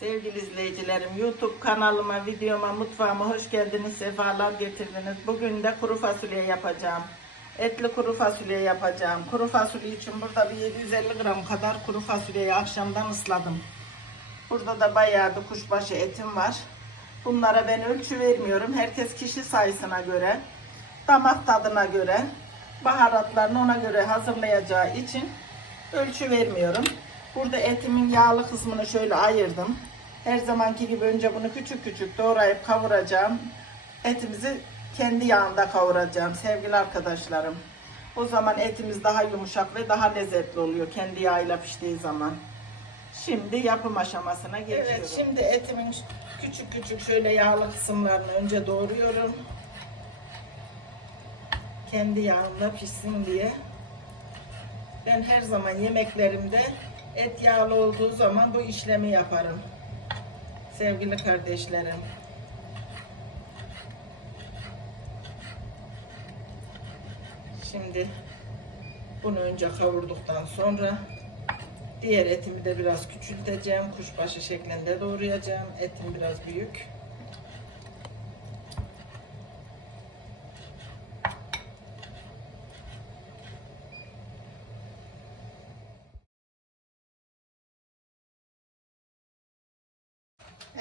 Sevgili izleyicilerim, YouTube kanalıma, videoma, mutfağıma hoş geldiniz, sefalar getirdiniz. Bugün de kuru fasulye yapacağım. Etli kuru fasulye yapacağım. Kuru fasulye için burada bir 750 gram kadar kuru fasulyeyi akşamdan ısladım. Burada da bayağı bir kuşbaşı etim var. Bunlara ben ölçü vermiyorum. Herkes kişi sayısına göre, damak tadına göre, baharatlarını ona göre hazırlayacağı için ölçü vermiyorum. Burada etimin yağlı kısmını şöyle ayırdım. Her zamanki gibi önce bunu küçük küçük doğrayıp kavuracağım. Etimizi kendi yağında kavuracağım sevgili arkadaşlarım. O zaman etimiz daha yumuşak ve daha lezzetli oluyor kendi yağıyla piştiği zaman. Şimdi yapım aşamasına geçiyorum. Evet, şimdi etimin küçük küçük şöyle yağlı kısımlarını önce doğruyorum. Kendi yağında pişsin diye. Ben her zaman yemeklerimde et yağlı olduğu zaman bu işlemi yaparım. Sevgili kardeşlerim. Şimdi bunu önce kavurduktan sonra diğer etimi de biraz küçülteceğim. Kuşbaşı şeklinde doğrayacağım. Etim biraz büyük.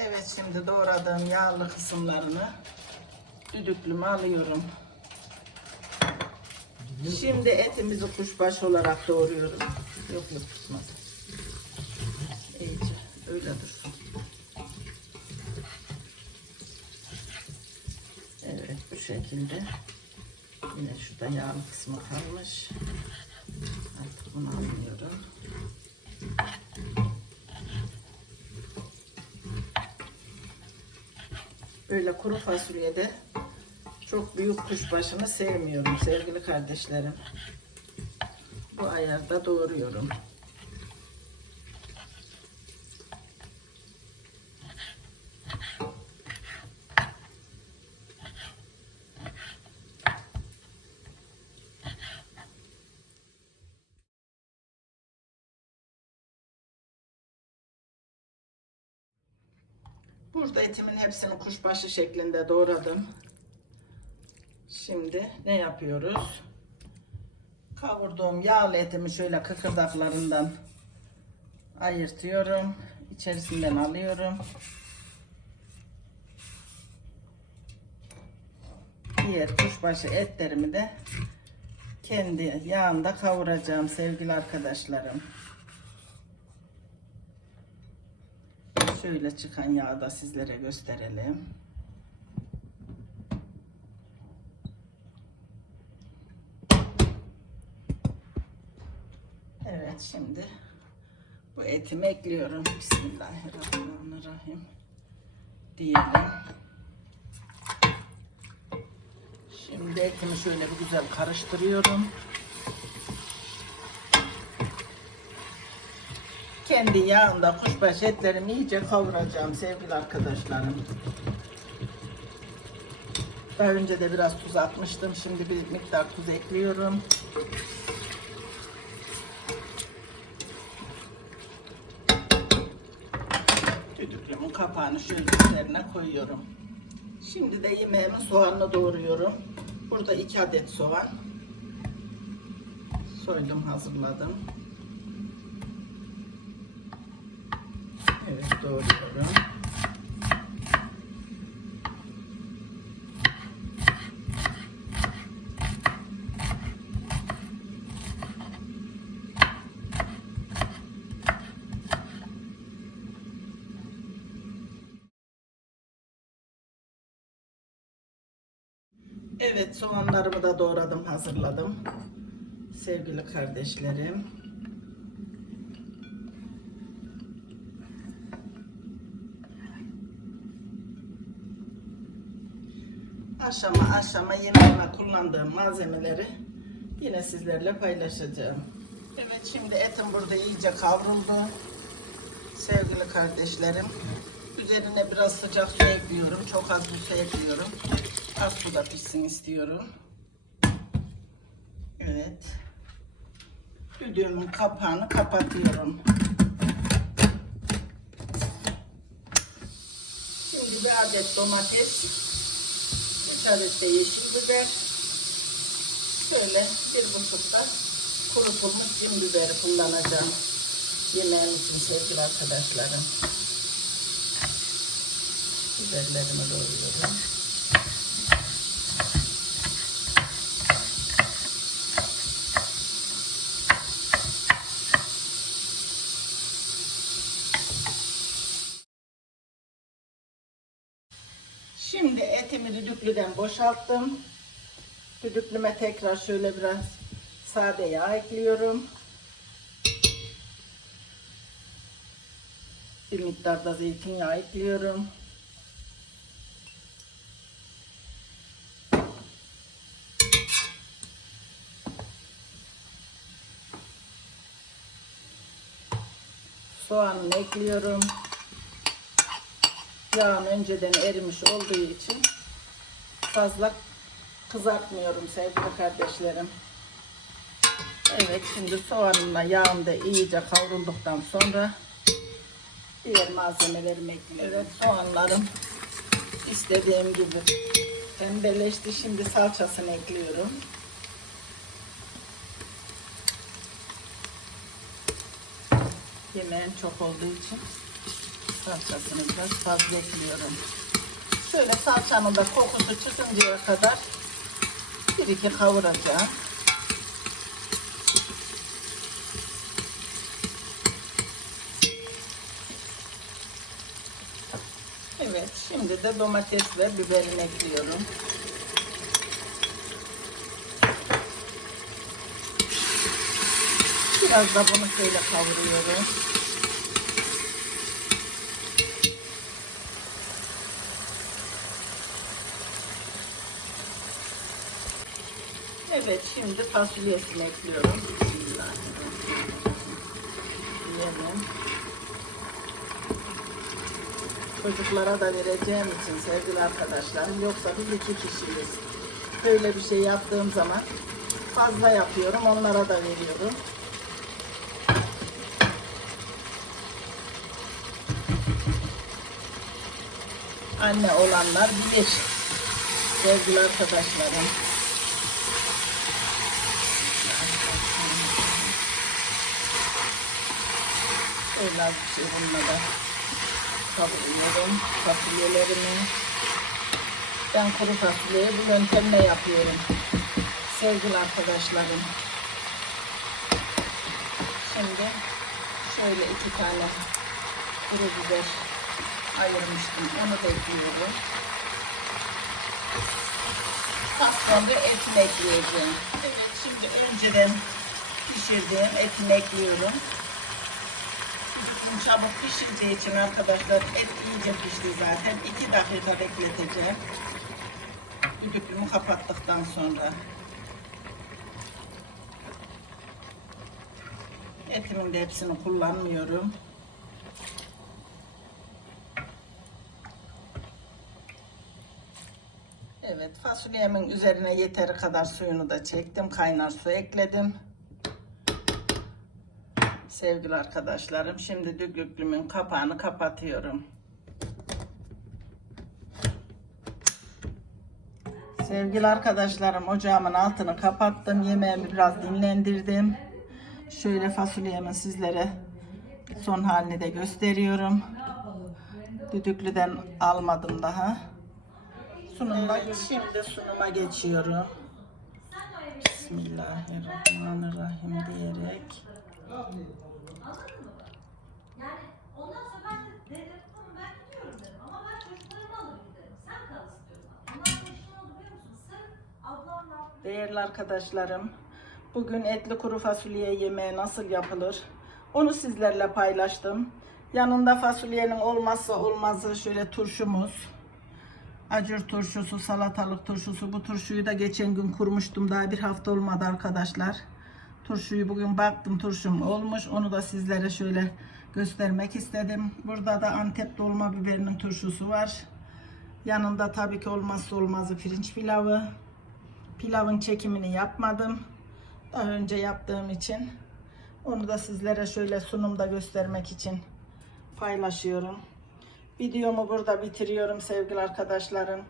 Evet şimdi doğradığım yağlı kısımlarını düdüklüme alıyorum. Şimdi etimizi kuşbaşı olarak doğruyorum. Yok yok tutmaz. İyice öyle dursun. Evet bu şekilde. Yine şurada yağlı kısmı kalmış. Artık bunu almıyorum. Böyle kuru fasulyede çok büyük kuşbaşını sevmiyorum sevgili kardeşlerim. Bu ayarda doğruyorum. Burada etimin hepsini kuşbaşı şeklinde doğradım. Şimdi ne yapıyoruz? Kavurduğum yağlı etimi şöyle kıkırdaklarından ayırtıyorum. İçerisinden alıyorum. Diğer kuşbaşı etlerimi de kendi yağında kavuracağım sevgili arkadaşlarım. Şöyle çıkan yağı da sizlere gösterelim. Evet şimdi bu etimi ekliyorum. Bismillahirrahmanirrahim. Diyelim. Şimdi etimi şöyle bir güzel karıştırıyorum. Kendi yağında kuşbaşı etlerimi iyice kavuracağım sevgili arkadaşlarım. Daha önce de biraz tuz atmıştım. Şimdi bir miktar tuz ekliyorum. Düdüklümün kapağını şöyle üzerine koyuyorum. Şimdi de yemeğimin soğanını doğruyorum. Burada iki adet soğan. Soydum hazırladım. Evet doğruyorum. Evet soğanlarımı da doğradım hazırladım. Sevgili kardeşlerim. Aşama aşama yemeğime kullandığım malzemeleri yine sizlerle paylaşacağım. Evet şimdi etim burada iyice kavruldu. Sevgili kardeşlerim. Üzerine biraz sıcak su ekliyorum. Çok az bir su ekliyorum. Az suda pişsin istiyorum. Evet. Düdüğümün kapağını kapatıyorum. bir adet domates, 3 adet de yeşil biber, şöyle bir buçuk da kurutulmuş cin biberi kullanacağım. Yemeğim için sevgili arkadaşlarım. Biberlerimi doğruyorum. Şimdi düdüklüden boşalttım. Düdüklüme tekrar şöyle biraz sade yağ ekliyorum. Bir miktar da zeytinyağı ekliyorum. Soğanını ekliyorum. Yağım önceden erimiş olduğu için fazla kızartmıyorum sevgili kardeşlerim. Evet şimdi soğanımla yağım da iyice kavrulduktan sonra diğer malzemelerimi ekliyorum. Evet soğanlarım istediğim gibi pembeleşti. Şimdi salçasını ekliyorum. Yemeğim çok olduğu için salçasını biraz fazla ekliyorum. Şöyle salçanın da kokusu çıkıncaya kadar bir iki kavuracağım. Evet, şimdi de domates ve biberini ekliyorum. Biraz da bunu şöyle kavuruyorum. Evet, şimdi fasulyesini ekliyorum. Yiyelim. Çocuklara da vereceğim için sevgili arkadaşlarım. Yoksa biz iki kişiyiz. Böyle bir şey yaptığım zaman fazla yapıyorum. Onlara da veriyorum. Anne olanlar bilir. Sevgili arkadaşlarım. Bir şey bununla da kavuruyorum fasulyelerimi. Ben kuru fasulyeyi bu yöntemle yapıyorum. Sevgili arkadaşlarım. Şimdi şöyle iki tane kuru biber ayırmıştım. Onu da ekliyorum. Az sonra etini ekleyeceğim. Evet şimdi önceden pişirdiğim etini ekliyorum. Bizim çabuk pişireceği için arkadaşlar et iyice pişti zaten. 2 dakika bekleteceğim. Düdüklümü kapattıktan sonra. Etimin de hepsini kullanmıyorum. Evet fasulyemin üzerine yeteri kadar suyunu da çektim. Kaynar su ekledim. Sevgili arkadaşlarım şimdi düdüklümün kapağını kapatıyorum. Sevgili arkadaşlarım ocağımın altını kapattım. Yemeğimi biraz dinlendirdim. Şöyle fasulyemi sizlere son halini de gösteriyorum. Düdüklüden almadım daha. Sunumda şimdi sunuma geçiyorum. Bismillahirrahmanirrahim diyerek. Anladın mı? Yani ondan sonra ben de dedim tamam ben gidiyorum dedim ama ben çocuklarımı alırım dedim. Sen kal istiyorum. Ondan sonra işte ne oldu biliyor musun? Sırf ablamla Değerli arkadaşlarım, bugün etli kuru fasulye yemeği nasıl yapılır? Onu sizlerle paylaştım. Yanında fasulyenin olmazsa olmazı şöyle turşumuz. Acur turşusu, salatalık turşusu. Bu turşuyu da geçen gün kurmuştum. Daha bir hafta olmadı arkadaşlar. Turşuyu bugün baktım turşum olmuş. Onu da sizlere şöyle göstermek istedim. Burada da Antep dolma biberinin turşusu var. Yanında tabii ki olmazsa olmazı pirinç pilavı. Pilavın çekimini yapmadım. Daha önce yaptığım için. Onu da sizlere şöyle sunumda göstermek için paylaşıyorum. Videomu burada bitiriyorum sevgili arkadaşlarım.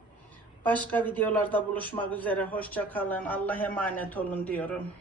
Başka videolarda buluşmak üzere. Hoşça kalın. Allah'a emanet olun diyorum.